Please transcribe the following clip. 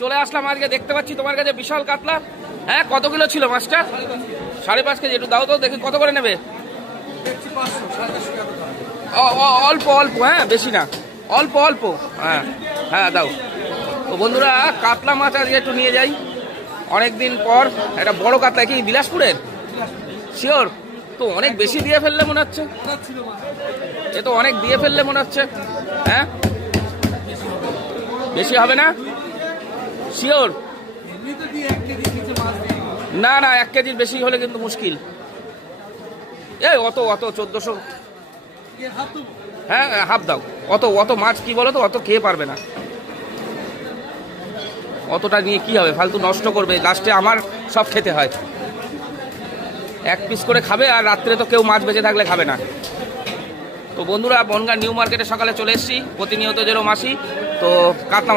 চলে আসলাম আজকে, দেখতে পাচ্ছি তোমার কাছে বিশাল কাতলা। হ্যাঁ, কত কিলো ছিল মাছটা? 5.5 কেজি। একটু দাও তো দেখি কত করে নেবে। অল্প অল্প, হ্যাঁ বেশি না, অল্প অল্প। হ্যাঁ হ্যাঁ দাও। তো বন্ধুরা, কাতলা মাছ আজকে একটু নিয়ে যাই, অনেকদিন পর। একটা বড় কাতলা, কি বিলাসপুরের? শিওর? তো অনেক বেশি দিয়ে ফেললে মনে হচ্ছে, এ তো অনেক দিয়ে ফেললে মনে হচ্ছে। হ্যাঁ, বেশি হবে না? শিওর? না না, 1 কেজির বেশি হলে কিন্তু মুশকিল। এই অত 1400। হ্যাঁ হাফ দাও। অত মাছ কি বলো তো, অত খেয়ে পারবে না। অতটা নিয়ে কি হবে, ফালতু নষ্ট করবে, লাস্টে আমার সব খেতে হয়। 1 পিস করে খাবে, আর রাত্রে তো কেউ মাছ বেঁচে থাকলে খাবে না। তো বন্ধুরা, বনগাঁ নিউ মার্কেটে সকালে চলে এসেছি, প্রতিনিয়ত যেরকম আসি। তো কাতলা